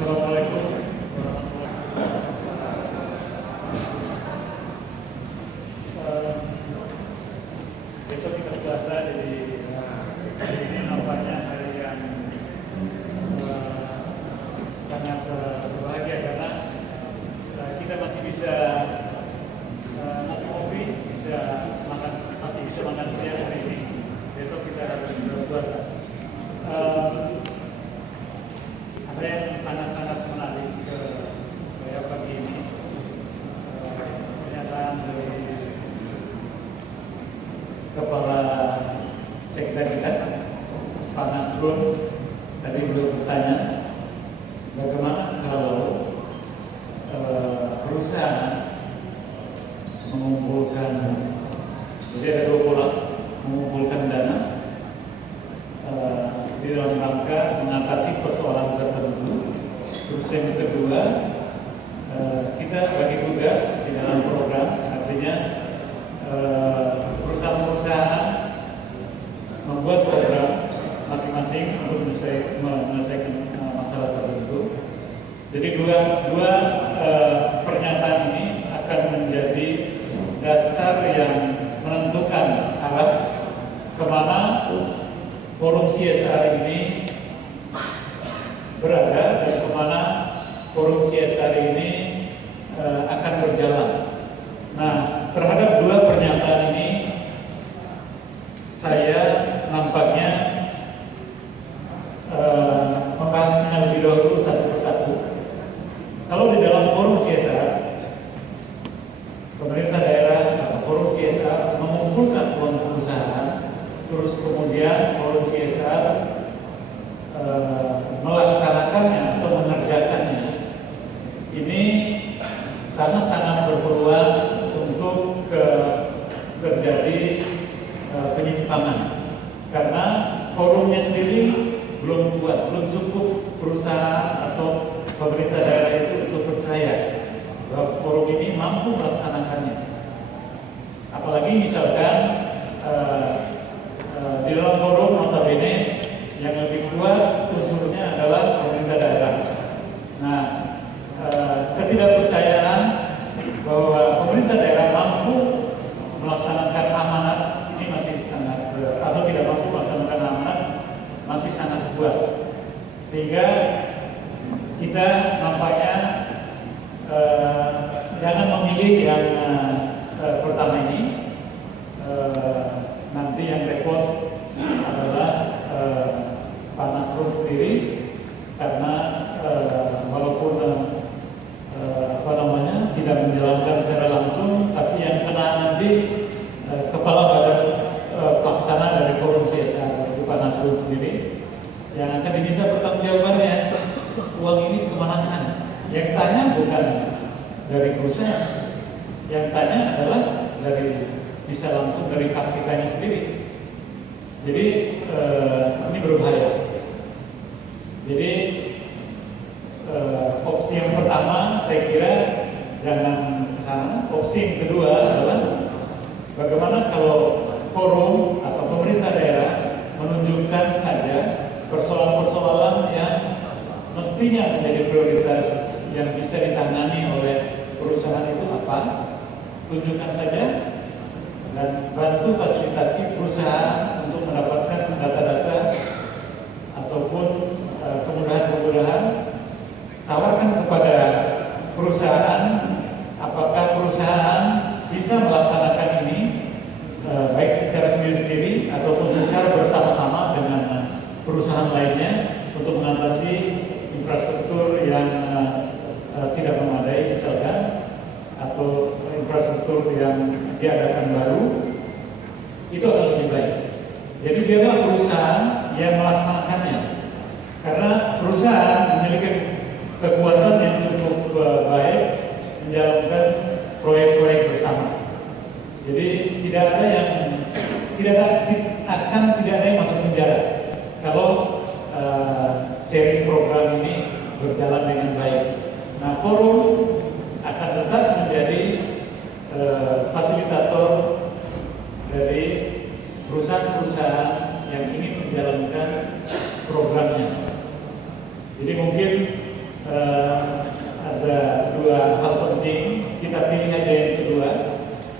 Assalamualaikum warahmatullahi wabarakatuh. Besok kita puasa, jadi hari ini nampaknya hari yang sangat berbahagia karena kita masih bisa ngopi-ngopi, masih bisa makan siang hari ini. Besok kita harus berpuasa. Ada yang sangat-sangat menarik ke saya pagi ini, pernyataan dari Kepala Sekda kita, Pak Nasrul. Tadi beliau bertanya, bagaimana kalau perusahaan mengumpulkan, jadi ada dua pola, mengumpulkan dana di dalam rangka mengatasi persoalan tertentu. Terus yang kedua, kita bagi tugas di dalam program, artinya perusahaan-perusahaan membuat program masing-masing untuk menyelesaikan masalah tertentu. Jadi dua pernyataan ini akan menjadi dasar yang menentukan arah kemana forum CSR ini berada dan kemana forum CSR ini akan berjalan. Nah, terhadap dua pernyataan ini saya nampaknya membahasnya lebih dahulu satu persatu. Kalau di dalam forum CSR, pemerintah daerah atau forum CSR mengumpulkan uang perusahaan, terus kemudian forum CSR melaksanakannya atau mengerjakannya, ini sangat-sangat berpeluang untuk terjadi penyimpangan, karena forumnya sendiri belum kuat, belum cukup perusahaan atau pemerintah daerah itu untuk percaya bahwa forum ini mampu melaksanakannya. Apalagi misalkan di dalam forum notabene yang lebih kuat unsurnya adalah pemerintah daerah. Nah, ketidakpercayaan bahwa pemerintah daerah mampu melaksanakan amanat ini masih sangat, atau tidak mampu melaksanakan amanat masih sangat kuat, sehingga kita nampaknya jangan memilih yang pertama ini. Nanti yang repot adalah Pak Nasrul sendiri, karena walaupun tidak menjalankan secara langsung, tapi yang kena nanti kepala badan pelaksana dari forum CSR, Pak Nasrul sendiri, yang akan diminta pertanggungjawabannya. Uang ini kemanakan? Yang tanya bukan dari perusahaan, yang tanya adalah bisa langsung dari praktikanya sendiri. Jadi ini berbahaya. Jadi opsi yang pertama saya kira jangan ke sana. Opsi yang kedua adalah bagaimana kalau forum atau pemerintah daerah menunjukkan saja persoalan-persoalan yang mestinya menjadi prioritas yang bisa ditangani oleh perusahaan itu apa, tunjukkan saja dan bantu fasilitasi perusahaan untuk mendapatkan data-data ataupun kemudahan-kemudahan. Tawarkan kepada perusahaan apakah perusahaan bisa melaksanakan ini baik secara sendiri-sendiri ataupun secara bersama-sama dengan perusahaan lainnya untuk mengatasi infrastruktur yang tidak memadai misalkan, atau infrastruktur yang diadakan baru, itu akan lebih baik. Jadi biarlah perusahaan yang melaksanakannya, karena perusahaan memiliki kekuatan yang cukup baik menjalankan proyek-proyek bersama. Jadi tidak ada yang masuk penjara kalau sharing program ini berjalan dengan baik. Nah, forum akan tetap menjadi fasilitator dari perusahaan-perusahaan yang ingin menjalankan programnya. Jadi mungkin ada dua hal penting, kita pilih aja yang kedua,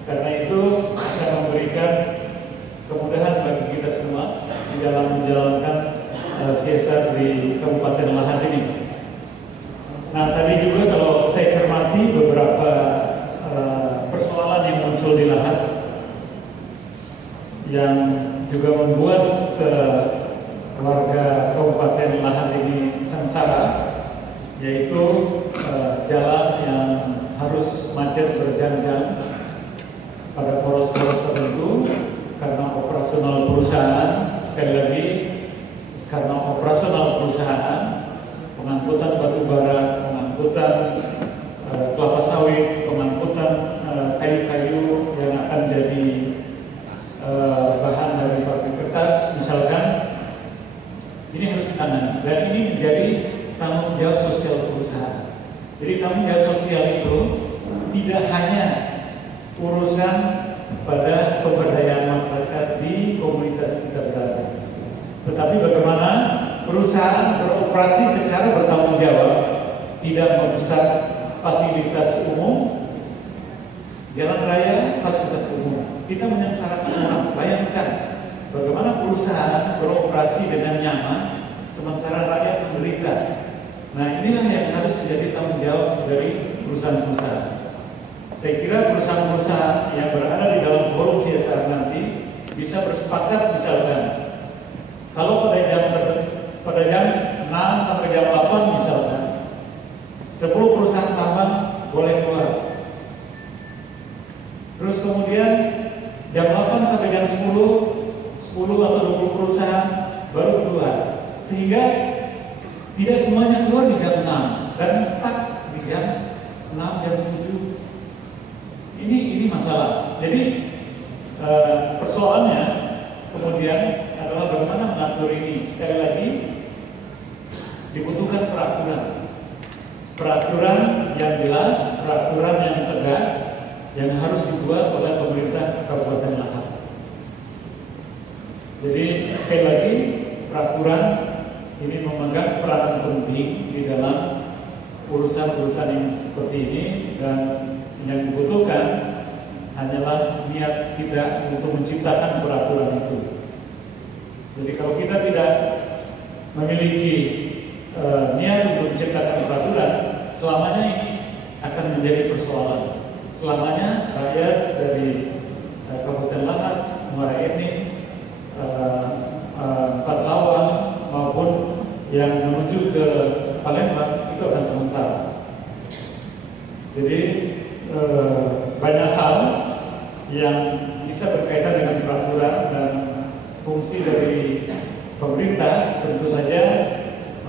karena itu akan memberikan kemudahan bagi kita semua di dalam menjalankan CSR di Kabupaten Lahat ini. Nah, tadi juga kalau saya cermati beberapa persoalan yang muncul di Lahat yang juga membuat warga Kabupaten Lahat ini sengsara, yaitu jalan yang harus macet berjam-jam pada poros-poros tertentu karena operasional perusahaan. Sekali lagi, karena operasional perusahaan, pengangkutan batu bara, pengangkutan kelapa sawit, pengangkutan kayu-kayu yang akan jadi bahan dari pabrik kertas, misalkan, ini harus ditangani. Dan ini menjadi tanggung jawab sosial perusahaan. Jadi tanggung jawab sosial itu tidak hanya urusan pada pemberdayaan masyarakat di komunitas kita berada, tetapi bagaimana perusahaan beroperasi secara bertanggung jawab, tidak merusak fasilitas umum, jalan raya, fasilitas umum. Kita menyengsarakan orang. Bayangkan bagaimana perusahaan beroperasi dengan nyaman sementara rakyat menderita. Nah, inilah yang harus menjadi tanggung jawab dari perusahaan-perusahaan. Saya kira perusahaan-perusahaan yang berada di dalam forum CSR nanti bisa bersepakat, misalkan kalau pada jam 6 sampai jam 8 misalkan 10 perusahaan tambang boleh keluar. Terus kemudian jam 8 sampai jam 10 atau 20 perusahaan baru keluar. Sehingga tidak semuanya keluar di jam 6 dan stuck di jam 6, jam 7. Ini masalah. Jadi persoalannya kemudian adalah bagaimana mengatur ini. Sekali lagi, dibutuhkan peraturan yang jelas, peraturan yang tegas yang harus dibuat oleh pemerintah Kabupaten Lahat. Jadi sekali lagi, peraturan ini memegang peranan penting di dalam urusan-urusan yang seperti ini, dan yang dibutuhkan hanyalah niat kita untuk menciptakan peraturan itu. Jadi kalau kita tidak memiliki niat untuk menciptakan peraturan, selamanya ini akan menjadi persoalan. Selamanya rakyat dari Kabupaten Lahat, Muara Enim, Empat Lawang maupun yang menuju ke Palembang itu akan sengsara. Jadi banyak hal yang bisa berkaitan dengan peraturan dan fungsi dari pemerintah tentu saja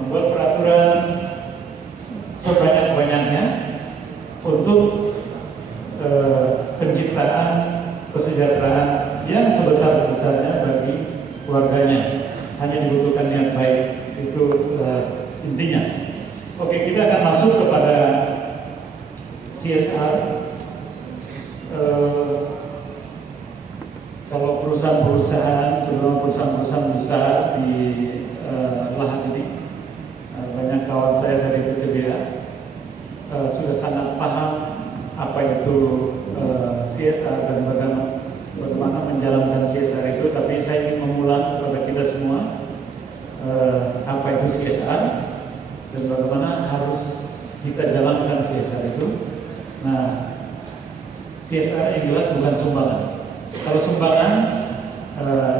membuat peraturan sebanyak-banyaknya untuk penciptaan kesejahteraan yang sebesar-besarnya bagi warganya. Hanya dibutuhkan niat baik, itu intinya. Oke, kita akan masuk kepada CSR. Kalau perusahaan-perusahaan, terutama perusahaan-perusahaan besar di Lahat ini, banyak kawan saya dari PTBA sudah sangat paham apa itu CSR dan bagaimana menjalankan CSR itu. Tapi saya ingin mengulang kepada kita semua apa itu CSR dan bagaimana harus kita jalankan CSR itu. Nah, CSR yang jelas bukan sumbangan. Kalau sumbangan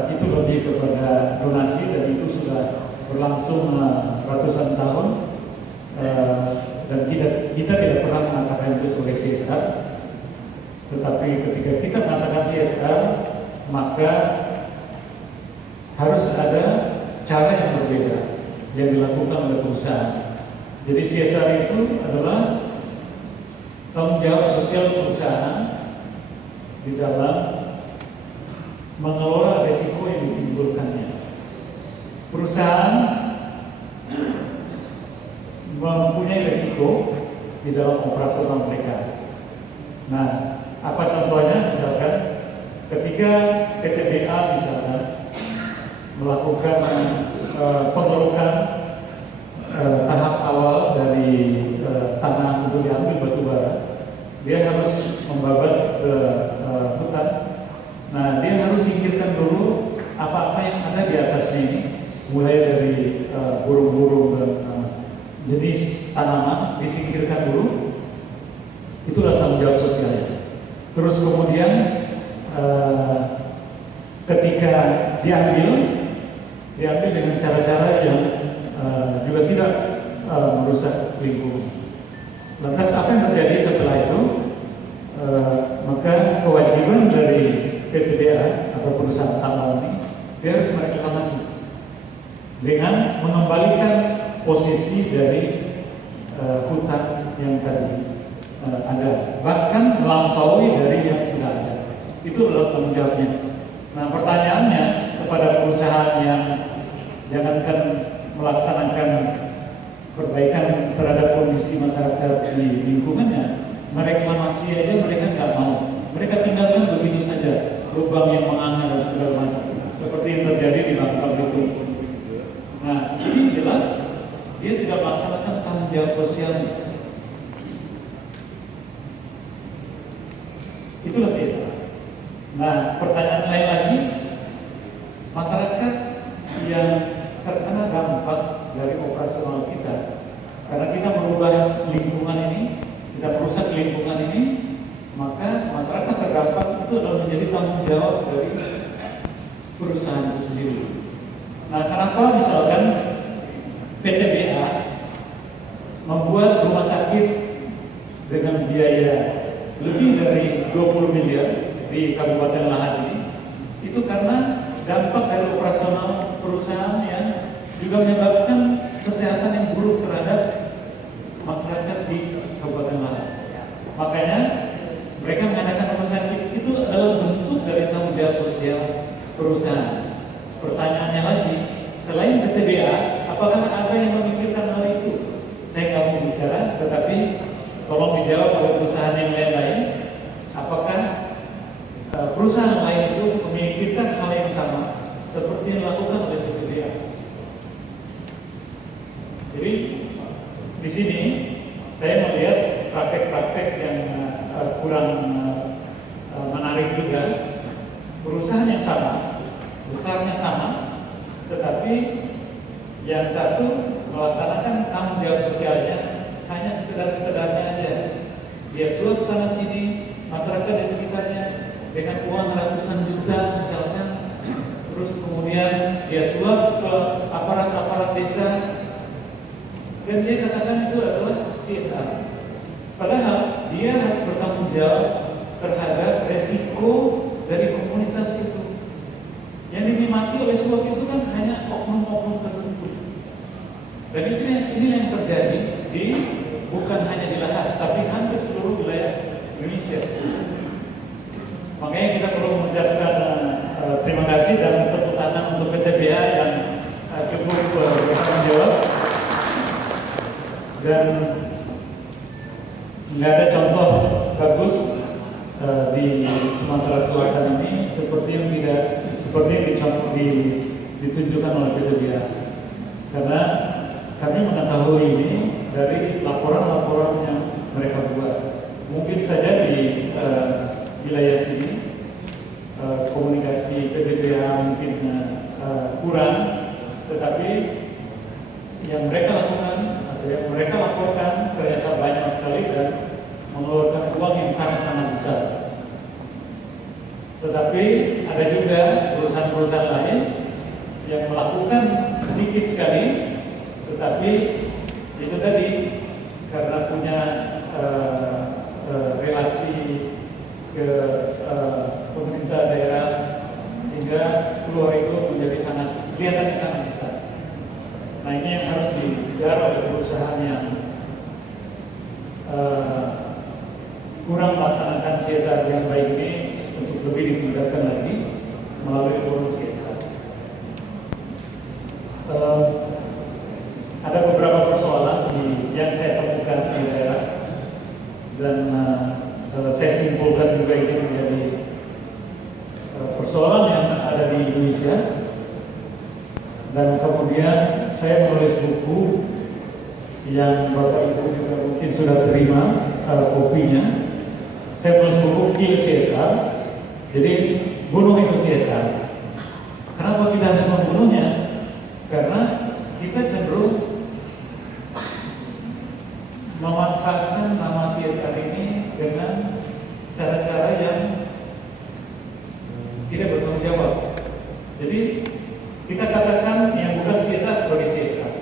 itu lebih kepada donasi, dan itu sudah berlangsung ratusan tahun, dan kita tidak pernah mengatakan itu sebagai CSR. Tetapi ketika kita mengatakan CSR, maka harus ada cara yang berbeda yang dilakukan oleh perusahaan. Jadi CSR itu adalah tanggung jawab sosial perusahaan di dalam mengelola risiko yang ditimbulkannya. Perusahaan mempunyai risiko di dalam operasional mereka. Nah, apa contohnya? Misalkan ketika PTBA misalnya melakukan pengerukan tahap awal dari tanah untuk diambil batu bara, dia harus membabat ke hutan. Nah, dia harus singkirkan dulu apa-apa yang ada di atasnya ini, mulai dari burung-burung dan jenis tanaman disingkirkan dulu. Itulah tanggung jawab sosialnya. Terus kemudian ketika diambil dengan cara-cara yang juga tidak merusak lingkungan. Lantas apa yang terjadi setelah itu? Maka kewajiban dari PTBA atau perusahaan tambang ini, dia harus mereklamasi dengan mengembalikan posisi dari hutan yang tadi ada, bahkan melampaui dari yang sudah ada. Itu adalah tanggung jawabnya. Nah, pertanyaannya kepada perusahaan yang jangankan melaksanakan perbaikan terhadap kondisi masyarakat di lingkungannya, mereklamasi aja mereka nggak mau. Mereka tinggalkan begitu saja, lubang yang menganga dan segala macam, seperti yang terjadi di Bangka Belitung. Nah, ini jelas dia tidak melaksanakan tanggung jawab sosialnya. Itulah CSR. Nah, pertanyaan lain lagi, masyarakat yang terkena dampak dari operasional kita, karena kita merubah lingkungan ini, kita merusak lingkungan ini, maka masyarakat terdampak itu adalah menjadi tanggung jawab dari perusahaan itu sendiri. Nah, kenapa misalkan PTBA membuat rumah sakit dengan biaya lebih dari 20 miliar di Kabupaten Lahat ini, itu karena dampak dari operasional perusahaan yang juga menyebabkan kesehatan yang buruk terhadap masyarakat di Kabupaten Lahat. Makanya mereka mengadakan rumah sakit itu adalah bentuk dari tanggung jawab sosial perusahaan. Pertanyaannya lagi, selain PTBA, apakah ada yang memikirkan hal itu? Saya nggak mau bicara, tetapi tolong dijawab oleh perusahaan yang lain-lain. Apakah perusahaan lain itu memikirkan hal yang sama seperti yang dilakukan oleh PTBA? Jadi di sini saya melihat praktek-praktek yang kurang menarik juga. Perusahaan yang sama, besarnya sama, tetapi yang satu melaksanakan tanggung jawab sosialnya hanya sekedar-sekedarnya aja. Dia suap sana sini masyarakat di sekitarnya dengan uang ratusan juta misalkan, terus kemudian dia suap ke aparat-aparat desa, dan dia katakan itu adalah CSR. Padahal dia harus bertanggung jawab terhadap resiko dari komunitas itu. Yang dinikmati oleh suap itu kan hanya oknum-oknum tertentu. Dan ini yang terjadi di bukan hanya di Lahat, tapi hampir seluruh wilayah Indonesia. Makanya kita perlu mengucapkan terima kasih dan tepuk tangan untuk PTBA yang cukup bertanggung jawab. Dan nggak ada contoh bagus di Sumatera Selatan ini seperti yang ditunjukkan oleh PTBA. Karena kami mengetahui ini dari laporan-laporan yang mereka buat. Mungkin saja di wilayah sini komunikasi PTBA mungkin kurang, tetapi yang mereka lakukan atau yang mereka laporkan ternyata banyak sekali dan mengeluarkan uang yang sangat-sangat besar. Tetapi ada juga perusahaan-perusahaan lain yang melakukan sedikit sekali, tetapi itu tadi karena punya relasi ke pemerintah daerah sehingga keluar itu menjadi sangat kelihatannya sangat besar. Nah, ini yang harus dikejar oleh perusahaan yang kurang melaksanakan CSR yang baik ini untuk lebih ditingkatkan lagi melalui forum CSR. Ada beberapa persoalan yang saya temukan di daerah dan saya simpulkan juga ini menjadi persoalan yang ada di Indonesia. Dan kemudian saya menulis buku yang Bapak Ibu juga mungkin sudah terima kopinya. Saya tulis buku Kill CSR. Jadi bunuh itu CSR. Kenapa kita harus membunuhnya? Karena kita cenderung memanfaatkan nama CSR ini dengan cara-cara yang tidak bertanggung jawab. Jadi kita katakan yang bukan CSR sebagai CSR.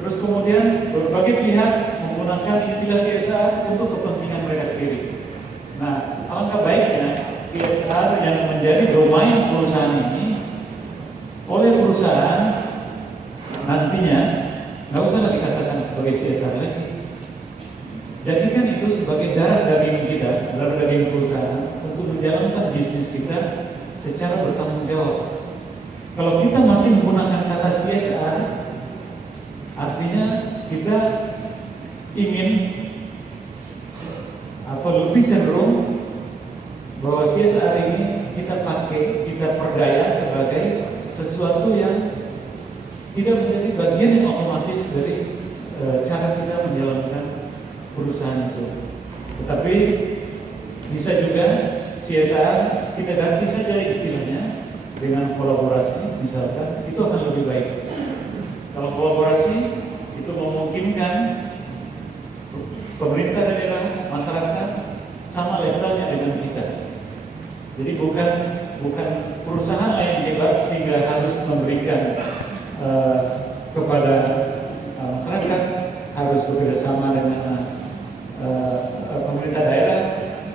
Terus kemudian berbagai pihak menggunakan istilah CSR untuk kepentingan mereka sendiri. Nah, alangkah baiknya CSR yang menjadi domain perusahaan ini oleh perusahaan nantinya nggak usah lagi dikatakan sebagai CSR lagi. Jadikan itu sebagai darah daging kita, darah daging perusahaan untuk menjalankan bisnis kita secara bertanggung jawab. Kalau kita masih menggunakan kata CSR, artinya kita ingin atau lebih cenderung bahwa CSR ini kita pakai, kita perdaya sebagai sesuatu yang tidak menjadi bagian yang otomatis dari cara kita menjalankan perusahaan itu. Tetapi bisa juga CSR kita ganti saja istilahnya dengan kolaborasi, misalkan itu akan lebih baik. Kalau kolaborasi itu memungkinkan pemerintah daerah, masyarakat sama levelnya dengan kita. Jadi bukan perusahaan yang hebat sehingga harus memberikan kepada masyarakat, harus bekerja sama dengan pemerintah daerah,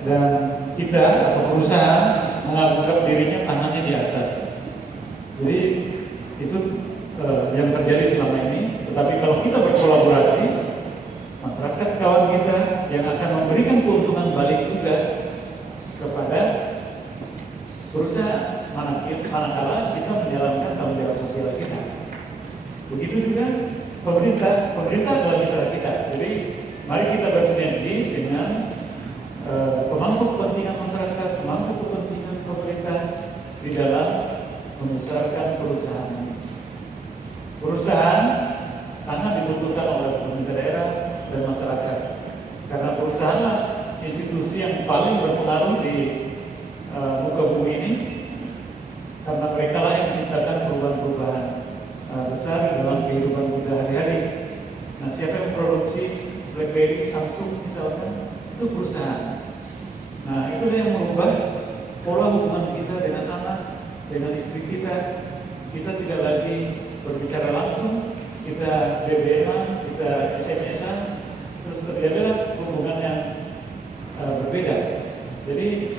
dan kita atau perusahaan menganggap dirinya tangannya di atas. Jadi itu yang terjadi selama ini. Tetapi kalau kita berkolaborasi, masyarakat kawan kita yang akan memberikan keuntungan balik juga kepada perusahaan manakala kita menjalankan tanggung jawab sosial kita. Begitu juga pemerintah adalah mitra kita. Jadi mari kita bersinergi dengan pemangku kepentingan masyarakat, pemangku kepentingan pemerintah di dalam membesarkan perusahaan. Perusahaan sangat dibutuhkan oleh pemerintah daerah dan masyarakat, karena perusahaanlah institusi yang paling berpengaruh di muka bumi ini, karena mereka lah yang menciptakan perubahan-perubahan besar dalam kehidupan kita hari-hari. Nah, siapa yang produksi BlackBerry, Samsung misalkan, itu perusahaan. Nah, itu yang merubah pola hubungan kita dengan anak, dengan istri kita. Kita tidak lagi berbicara langsung, kita BBM-an, kita SMS-an, terus terjadilah hubungan yang berbeda. Jadi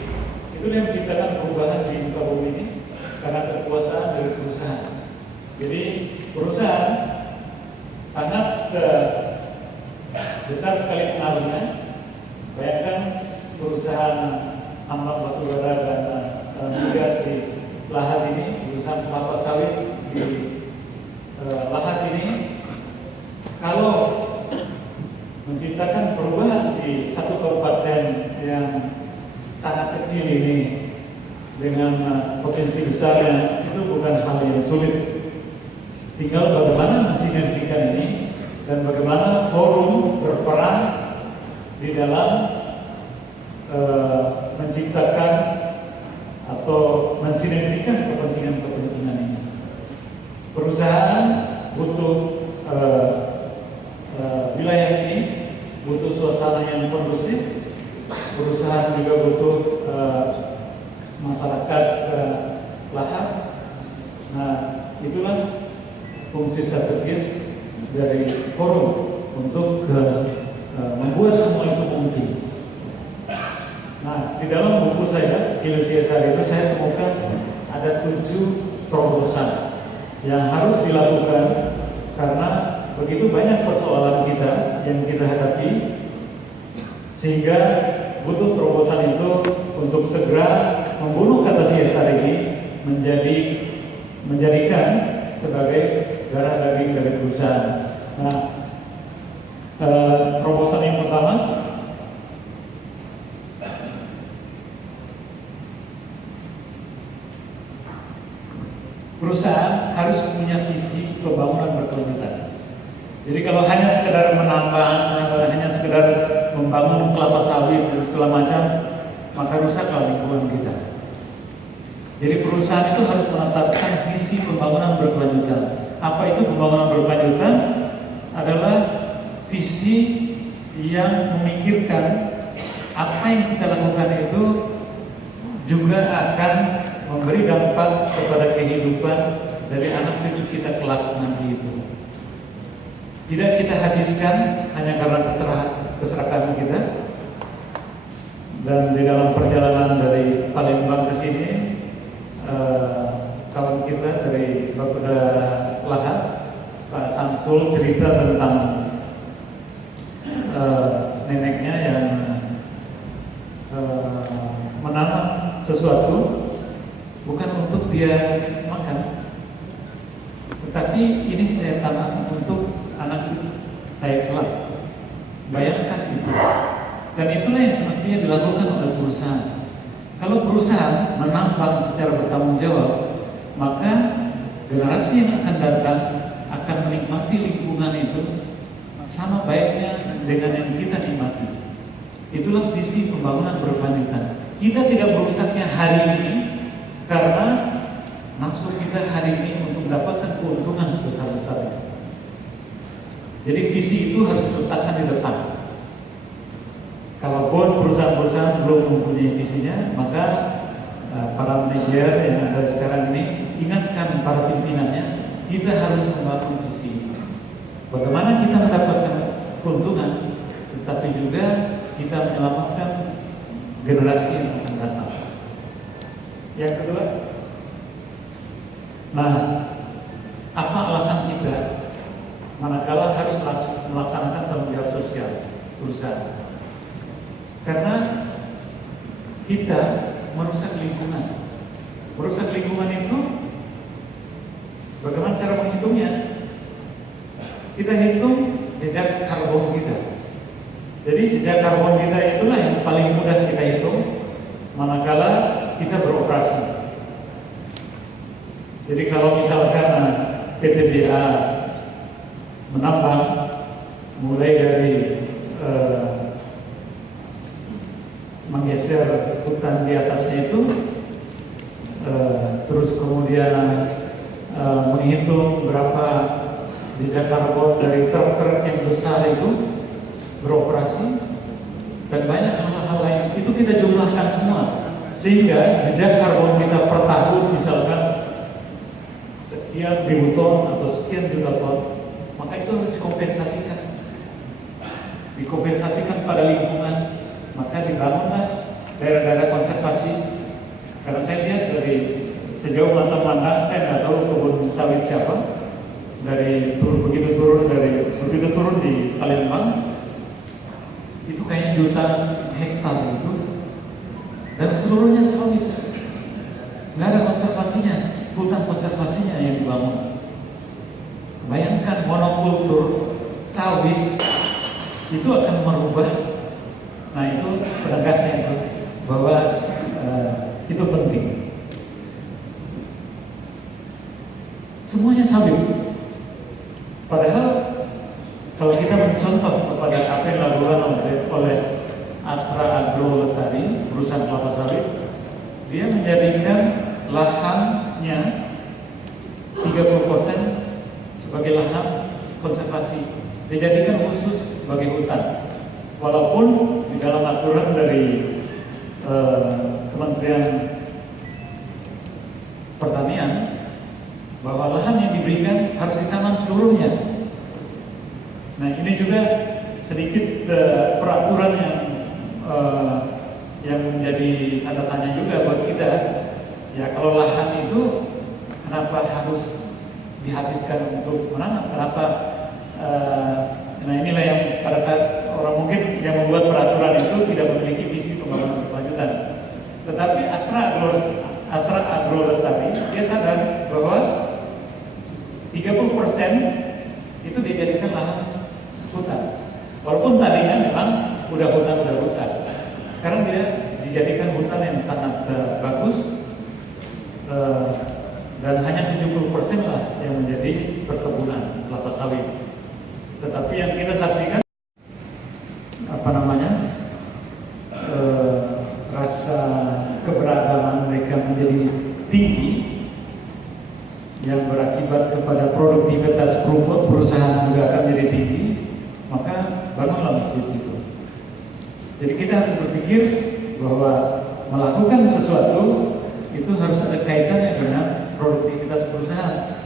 itu yang menciptakan perubahan di muka bumi ini karena kekuasaan dari perusahaan. Jadi perusahaan sangat besar sekali pengaruhnya. Bayangkan perusahaan tambang batu bara dan migas di Lahat ini, perusahaan kelapa sawit di Lahat ini, kalau menciptakan perubahan di satu kabupaten yang sangat kecil ini dengan potensi besarnya, itu bukan hal yang sulit. Tinggal bagaimana mensinergikan ini dan bagaimana forum berperan di dalam menciptakan atau mensinergikan kepentingan-kepentingan ini. Perusahaan butuh wilayah ini, butuh suasana yang kondusif. Perusahaan juga butuh masyarakat Lahat. Nah, itulah fungsi strategis dari forum untuk membuat semua itu mungkin. Nah, di dalam buku saya, Kill CSR itu saya temukan ada 7 terobosan yang harus dilakukan karena begitu banyak persoalan kita yang kita hadapi, sehingga butuh terobosan itu untuk segera membunuh kata CSR ini menjadikan sebagai darah daging dari perusahaan. Nah, terobosan yang pertama, perusahaan harus punya visi pembangunan berkelanjutan. Jadi kalau hanya sekedar menambang, hanya sekedar membangun kelapa sawit dan segala macam, maka rusaklah lingkungan kita. Jadi perusahaan itu harus menetapkan visi pembangunan berkelanjutan. Apa itu pembangunan berkelanjutan? Adalah visi yang memikirkan apa yang kita lakukan itu juga akan memberi dampak kepada kehidupan dari anak cucu kita kelak nanti itu. Tidak kita habiskan hanya karena keserakahan kita. Dan di dalam perjalanan dari Palembang ke sini, kawan kita dari Bapeda Lahar, Pak Samsul, cerita tentang neneknya yang menanam sesuatu bukan untuk dia makan, tetapi ini saya tanam untuk anak cucu saya kelak. Bayangkan itu. Dan itulah yang semestinya dilakukan oleh perusahaan. Kalau perusahaan menambang secara bertanggung jawab, maka generasi yang akan datang akan menikmati lingkungan itu sama baiknya dengan yang kita nikmati. Itulah visi pembangunan berkelanjutan. Kita tidak merusaknya hari ini karena nafsu kita hari ini untuk mendapatkan keuntungan sebesar-besarnya. Jadi visi itu harus diletakkan di depan. Kalau perusahaan-perusahaan belum mempunyai visinya, maka para manajer yang ada sekarang ini ingatkan para pimpinannya, kita harus membangun visi. Bagaimana kita mendapatkan keuntungan, tetapi juga kita menyelamatkan generasi yang akan datang. Yang kedua, nah, apa alasan kita manakala harus melaksanakan tanggung jawab sosial perusahaan? Karena kita merusak lingkungan. Merusak lingkungan itu bagaimana cara menghitungnya? Kita hitung jejak karbon kita. Jadi jejak karbon kita itulah yang paling mudah kita hitung manakala kita beroperasi. Jadi kalau misalkan PTBA menambang mulai dari menggeser hutan di atasnya itu, terus kemudian menghitung berapa jejak karbon dari truk-truk yang besar itu beroperasi, dan banyak hal-hal lain itu kita jumlahkan semua, sehingga jejak karbon kita per tahun misalkan sekian ribu ton atau sekian juta ton, maka itu harus dikompensasikan pada lingkungan. Maka dibangunlah daerah-daerah konservasi. Karena saya lihat dari sejauh mata pandang, saya nggak tahu kebun sawit siapa, begitu turun di Palembang, itu kayaknya jutaan hektar itu, dan seluruhnya sawit, nggak ada konservasinya, hutan konservasinya yang dibangun. Bayangkan monokultur sawit itu akan merubah. Nah, itu penegasnya itu bahwa itu penting. Semuanya sawit. Padahal kalau kita mencontoh kepada apa yang dilakukan oleh Astra Agro Lestari, perusahaan kelapa sawit, dia menjadikan lahannya 30% sebagai lahan konservasi, dijadikan khusus sebagai hutan. Walaupun di dalam aturan dari Kementerian Pertanian bahwa lahan yang diberikan harus ditanam seluruhnya. Nah, ini juga sedikit peraturan yang menjadi tanda tanya juga buat kita. Ya, kalau lahan itu kenapa harus dihabiskan untuk menanam? Kenapa? Nah, inilah yang pada saat orang mungkin yang membuat peraturan itu tidak memiliki visi pembangunan berkelanjutan. Tetapi Astra Agro Lestari dia sadar bahwa 30% itu dijadikan lahan hutan. Walaupun tadinya memang hutan udah rusak. Sekarang dia dijadikan hutan yang sangat bagus, dan hanya 70% lah yang menjadi perkebunan kelapa sawit. Tetapi yang kita saksikan rasa keberagaman mereka menjadi tinggi, yang berakibat kepada produktivitas perusahaan juga akan menjadi tinggi, maka bangunlah masjid itu. Jadi kita harus berpikir bahwa melakukan sesuatu itu harus ada kaitannya dengan produktivitas perusahaan.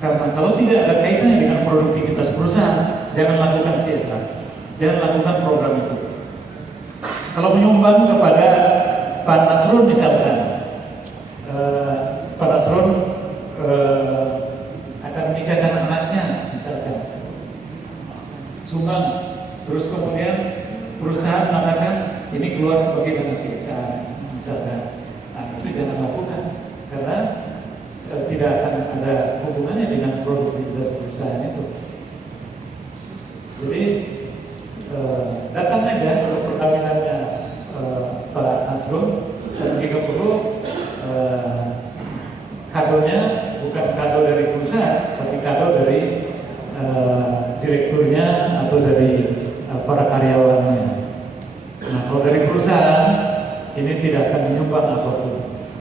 Karena kalau tidak ada kaitannya dengan produktivitas perusahaan, jangan lakukan CSR, jangan lakukan program itu. Kalau menyumbang kepada Pak Nasrul misalkan, Pak Nasrul akan menikahkan anaknya misalkan, sumbang, terus kemudian perusahaan mengatakan ini keluar sebagai dana CSR misalkan, nah itu jangan lakukan karena tidak akan ada hubungannya dengan produktivitas perusahaan itu. Jadi datang aja ke perkawinannya Pak Nasrul, dan jika perlu kadonya bukan kado dari perusahaan, tapi kado dari direkturnya atau dari para karyawannya. Nah, kalau dari perusahaan ini tidak akan menyumbang apapun.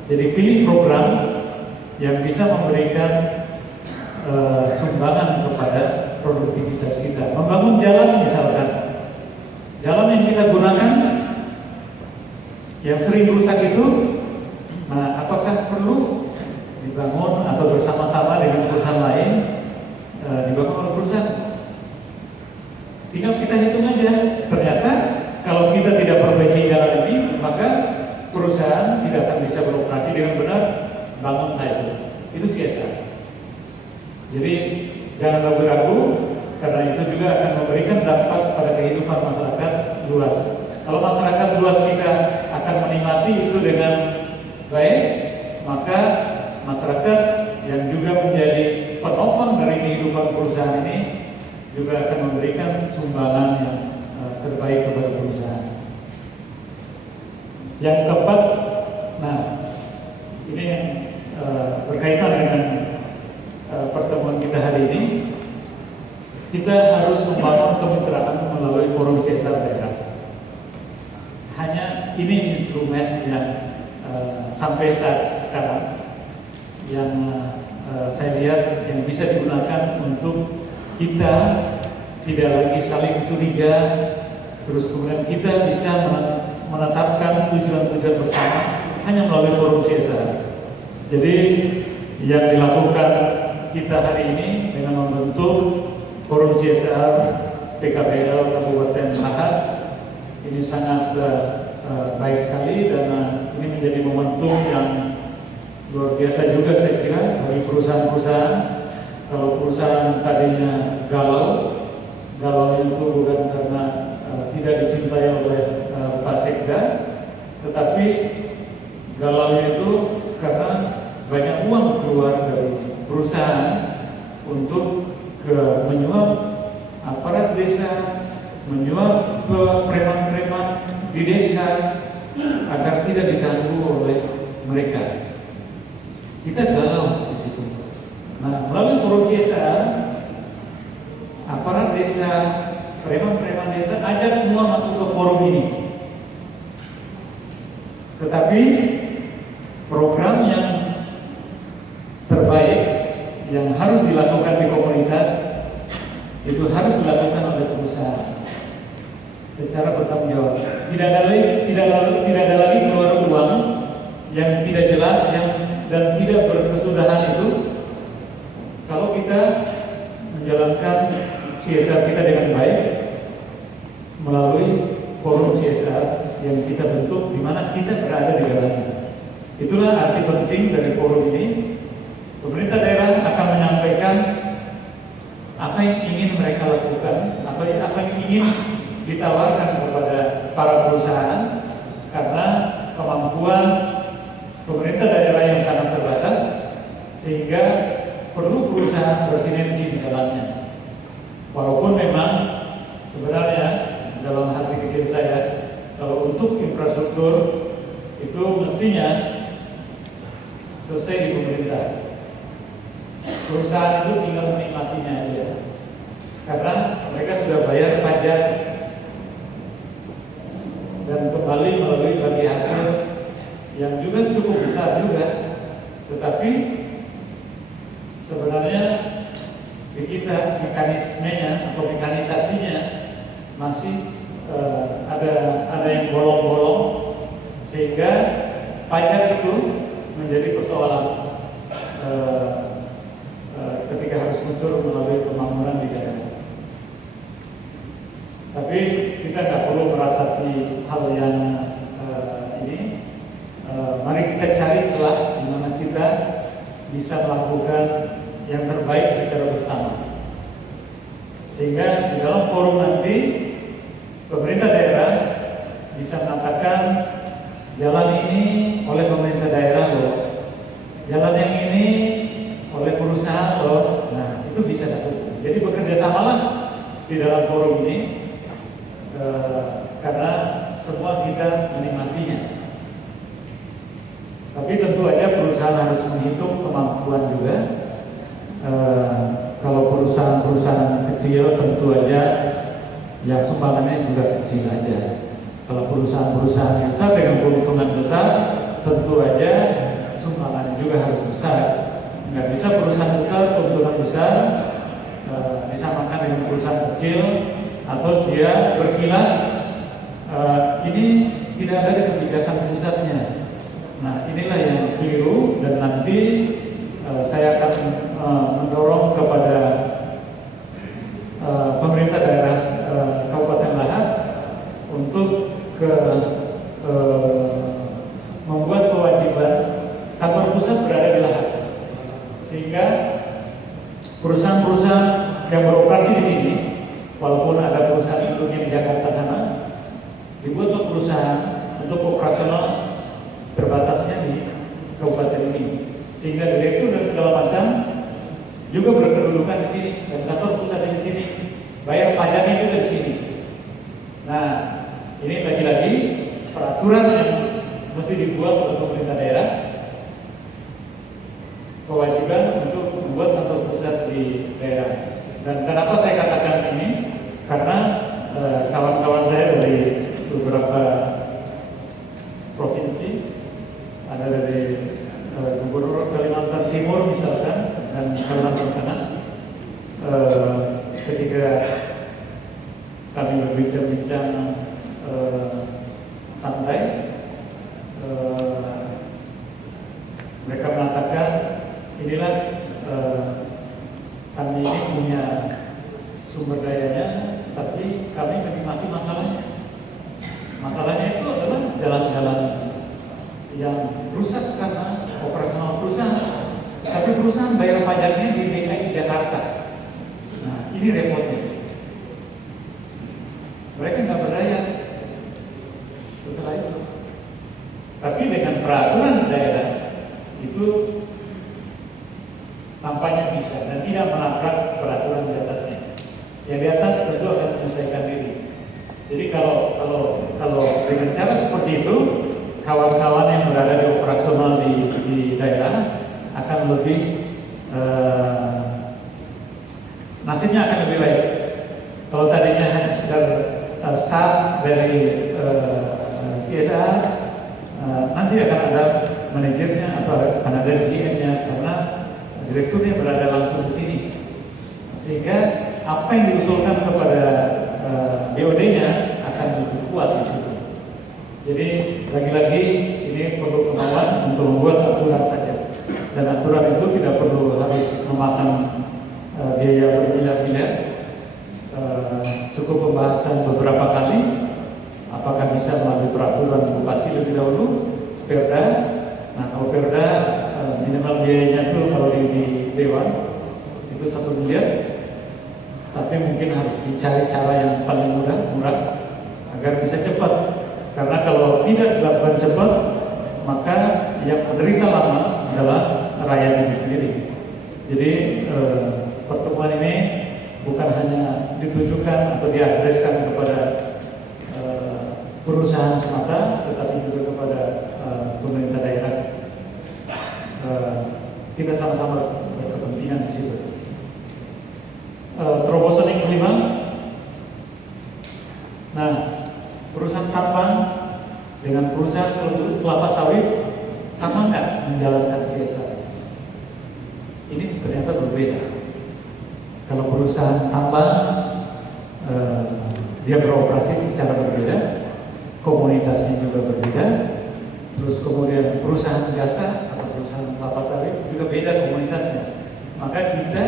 Jadi pilih program yang bisa memberikan sumbangan kepada produktivitas kita. Membangun jalan misalkan, jalan yang kita gunakan yang sering rusak itu, nah apakah perlu dibangun atau bersama-sama dengan perusahaan lain dibangun oleh perusahaan? Tinggal kita hitung aja. Ternyata kalau kita tidak perbaiki jalan ini, maka perusahaan tidak akan bisa beroperasi dengan benar. Bangun itu CSR. Jadi jangan ragu-ragu, karena itu juga akan memberikan dampak pada kehidupan masyarakat luas. Kalau masyarakat luas kita akan menikmati itu dengan baik, maka masyarakat yang juga menjadi penopang dari kehidupan perusahaan ini juga akan memberikan sumbangan yang terbaik kepada perusahaan. Yang keempat, nah ini yang berkaitan dengan pertemuan kita hari ini, kita harus membangun kemitraan melalui forum CSR daerah. Hanya ini instrumen yang sampai saat sekarang yang saya lihat yang bisa digunakan untuk kita tidak lagi saling curiga, terus kemudian kita bisa menetapkan tujuan-tujuan bersama hanya melalui forum CSR. Jadi yang dilakukan kita hari ini dengan membentuk forum CSR PKBL Kabupaten Lahad ini sangat baik sekali, dan ini menjadi momentum yang luar biasa juga saya kira bagi perusahaan-perusahaan. Kalau perusahaan tadinya galau itu bukan karena tidak dicintai oleh Pak Sekda, tetapi galau itu karena banyak uang keluar dari perusahaan untuk menyuap aparat desa, menyuap preman-preman di desa agar tidak diganggu oleh mereka. Kita galau di situ. Nah, melalui forum CSR, aparat desa, preman-preman desa, ajak semua masuk ke forum ini. Tetapi program yang terbaik yang harus dilakukan di komunitas itu harus dilakukan oleh perusahaan secara bertanggung jawab. Tidak ada lagi keluar uang yang tidak jelas dan tidak berkesudahan itu. Kalau kita menjalankan CSR kita dengan baik melalui forum CSR yang kita bentuk, di mana kita berada di dalamnya. Itulah arti penting dari forum ini. Pemerintah daerah akan menyampaikan apa yang ingin mereka lakukan, apa yang ingin ditawarkan kepada para perusahaan, karena kemampuan pemerintah daerah yang sangat terbatas, sehingga perlu perusahaan bersinergi di dalamnya. Walaupun memang sebenarnya dalam hati kecil saya, kalau untuk infrastruktur itu mestinya selesai di pemerintah. Perusahaan itu tinggal menikmatinya aja. karena mereka sudah bayar pajak dan kembali melalui bagi hasil yang juga cukup besar juga, tetapi sebenarnya di kita mekanismenya atau mekanisasinya masih ada yang bolong-bolong, sehingga pajak itu menjadi persoalan ketika harus muncul melalui pembangunan di daerah. Tapi kita nggak perlu meratapi hal yang ini. Mari kita cari celah di mana kita bisa melakukan yang terbaik secara bersama, sehingga di dalam forum nanti pemerintah daerah bisa mengatakan jalan ini oleh pemerintah daerah loh, jalan yang ini oleh perusahaan loh. Nah, itu bisa dilakukan. Jadi bekerja samalah di dalam forum ini, karena semua kita menikmatinya. Tapi tentu aja perusahaan harus menghitung kemampuan juga. Kalau perusahaan-perusahaan kecil tentu aja ya sumbangannya juga kecil aja. Kalau perusahaan-perusahaan besar dengan keuntungan besar, tentu aja sumbangannya juga harus besar. Nggak bisa perusahaan besar keuntungan besar disamakan dengan perusahaan kecil, atau dia berkilah. Ini tidak ada di kebijakan pusatnya. Nah, inilah yang keliru, dan nanti saya akan mendorong kepada pemerintah daerah Kabupaten Lahad untuk membuat kewajiban kantor pusat berada di Lahad, sehingga perusahaan-perusahaan yang beroperasi di sini, walaupun ada perusahaan induknya di Jakarta sana, dibuatlah perusahaan untuk operasional terbatasnya di kabupaten ini, sehingga direktur dan segala macam juga berkedudukan di sini, dan kantor pusatnya di sini, bayar pajaknya juga di sini. Nah, ini lagi-lagi peraturan yang mesti dibuat oleh pemerintah daerah, kewajiban untuk membuat kantor pusat di daerah. Dan kenapa saya katakan ini? Karena kawan-kawan saya dari beberapa provinsi, ada dari Gubernur Kalimantan Timur misalkan, dan Kalimantan Tengah, ketika kami berbincang-bincang santai, mereka mengatakan inilah kami ini punya sumber dayanya, tapi kami menikmati masalahnya. Masalahnya itu adalah jalan-jalan yang rusak karena operasional perusahaan, tapi perusahaan bayar pajaknya di DKI Jakarta. Nah, ini repotnya. Mereka nggak berdaya setelah itu. Tapi dengan peraturan daerah itu tampaknya bisa dan tidak menabrak peraturan di atasnya. Yang di atas tentu akan menyelesaikan diri. Jadi kalau dengan cara seperti itu, kawan-kawan yang berada di operasional di daerah akan lebih nasibnya akan lebih baik. Kalau tadinya hanya sekedar staff dari CSR, nanti akan ada manajernya atau akan ada GM-nya, karena direkturnya berada langsung di sini, sehingga apa yang diusulkan kepada BOD-nya akan lebih kuat di situ. Jadi lagi-lagi ini perlu kemauan untuk membuat aturan saja, dan aturan itu tidak perlu harus memakan biaya bermiliar-miliar. Cukup pembahasan beberapa kali, apakah bisa melalui peraturan bupati lebih dahulu, Perda. Nah, kalau Perda minimal biayanya itu kalau di Dewan itu 1 miliar, tapi mungkin harus dicari cara yang paling murah agar bisa cepat. Karena kalau tidak dilakukan cepat, maka yang menderita lama adalah rakyat itu sendiri. Jadi pertemuan ini bukan hanya ditujukan atau diadreskan kepada perusahaan semata, tetapi juga kepada pemerintah daerah. Kita sama-sama berkepentingan di situ. Terobosan yang kelima kelapa sawit sama nggak menjalankan CSR? Ini ternyata berbeda. Kalau perusahaan tambang dia beroperasi secara berbeda, komunitasnya juga berbeda. Terus kemudian perusahaan jasa atau perusahaan kelapa sawit juga beda komunitasnya. Maka kita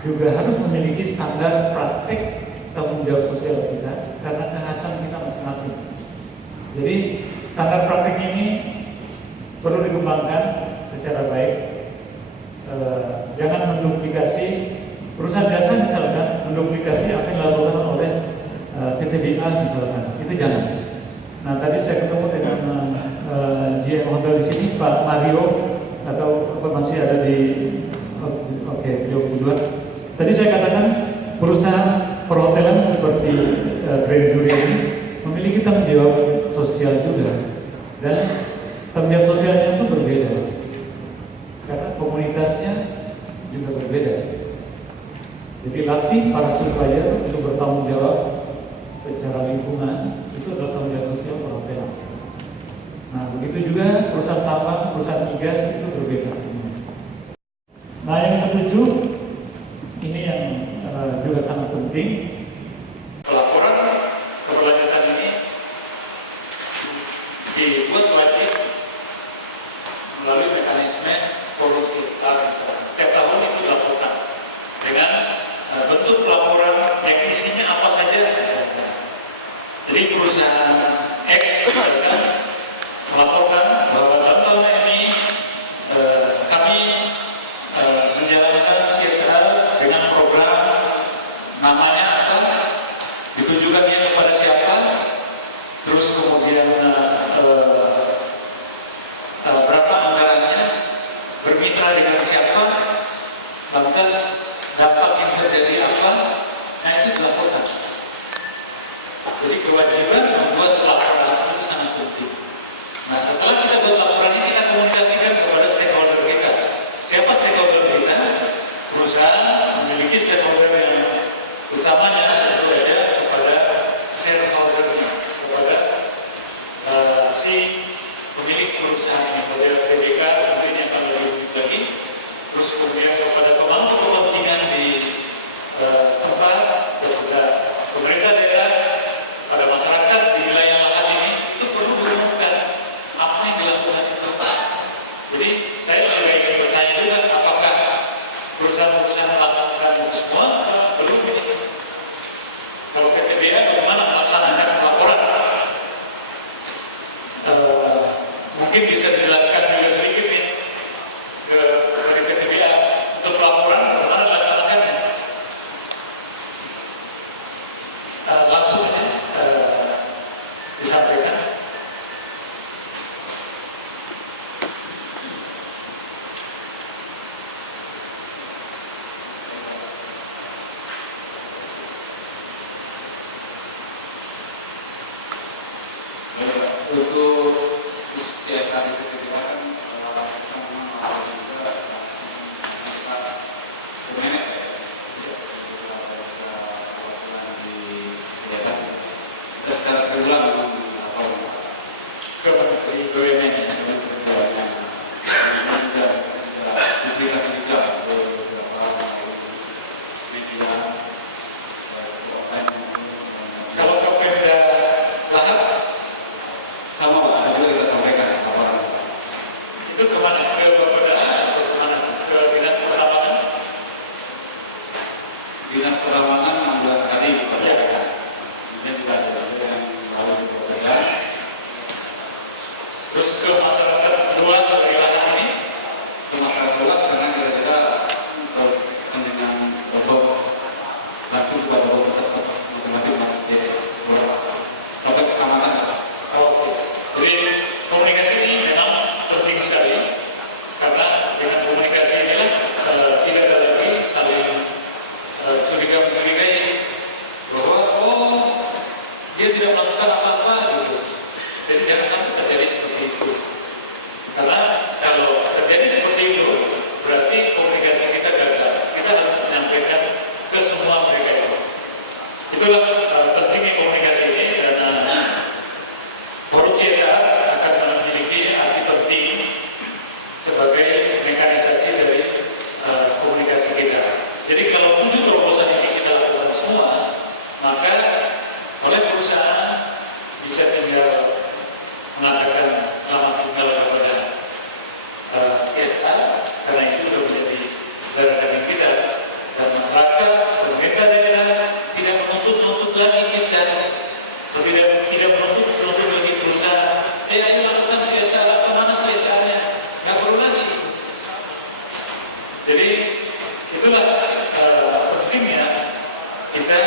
juga harus memiliki standar praktik tanggung jawab sosial kita karena kekhasan kita masing-masing. Jadi standar praktik ini perlu dikembangkan secara baik. Jangan menduplikasi perusahaan jasa misalkan, menduplikasi apa yang dilakukan oleh PTBA misalkan, itu jangan. Nah tadi saya ketemu dengan GM Hotel di sini, Pak Mario, atau masih ada di beliau kedua. Tadi saya katakan perusahaan perhotelan seperti Grand Jury ini memiliki tanggung jawab sosial juga, dan tanggung jawab sosialnya itu berbeda karena komunitasnya juga berbeda. Jadi latih para supplier untuk bertanggung jawab secara lingkungan itu adalah tanggung jawab sosial perhotelan. Nah begitu juga perusahaan tambang, perusahaan migas itu berbeda. Nah yang ketujuh ini yang juga sangat penting. Pelaporan keberlanjutan ini dibuat wajib melalui mekanisme forum CSR. Setiap tahun itu dilakukan dengan bentuk laporan yang isinya apa saja. Jadi perusahaan X melaporkan bahwa dalam tahun ini kami menjalankan CSR dengan program namanya apa, ditujukannya kepada siapa, terus kemudian berapa anggarannya, bermitra dengan siapa, lantas dampak yang terjadi apa, nah itu dilaporkan. Jadi kewajiban membuat laporan itu sangat penting. Nah setelah kita buat laporan ini, kita komunikasikan kepada stakeholder kita. Siapa stakeholder kita? Perusahaan memiliki stakeholder yang utamanya tentu saja kepada shareholder-nya, kepada si pemilik perusahaan, kepada PBK tentunya akan lebih lagi. Terus kemudian kepada pemangku kepentingan di tempat, kepada pemerintah daerah, pada masyarakat di wilayah lahan ini, itu perlu diumumkan apa yang dilakukan itu. Jadi saya juga ingin bertanya juga, apakah perusahaan-perusahaan melakukan itu semua? Belum ini. Kalau PTBA bagaimana melaksanakan laporan? Mungkin bisa dijelaskan juga sedikit nih dari PTBA untuk laporan bagaimana dilaksanakannya. Langsung disampaikan. Untuk CSR itu kita kan juga sebenarnya di kita secara berulang memang ke BUMN publikasi juga media Kalau ke Pemda Lahap sama Pak, ada juga kita sampaikan laporan. itu kemana? Ke Bapeda atau kemana? Ke Dinas Pertambangan? Dinas Pertambangan 6 bulan sekali dipercayakan. Kemudian juga ada yang selalu dipercayakan. Terus ke masyarakat luas dari lahan ini? Ke masyarakat luas karena kira-kira kepentingan untuk langsung kepada otoritas masing-masing sampai ke kecamatan. Jadi komunikasi ini memang penting sekali karena dengan komunikasi inilah tidak ada lagi saling curiga-mencurigai bahwa dia tidak melakukan apa-apa gitu. Jadi jangan sampai terjadi seperti itu. Karena kalau terjadi seperti itu berarti komunikasi kita gagal. Kita harus menyampaikan ke semua mereka itu. Itulah pentingnya komunikasi ini dan forum CSR kita. Jadi kalau 7 terobosan ini kita lakukan semua, maka oleh perusahaan bisa tinggal mengatakan selamat tinggal kepada CSR, karena itu sudah menjadi keberadaan kita, dan masyarakat, pemerintah daerah tidak menuntut lagi kita, atau tidak menuntut lagi perusahaan. Ayo lakukan CSR, kemana CSR-nya? Nggak perlu lagi. Jadi itulah pentingnya kita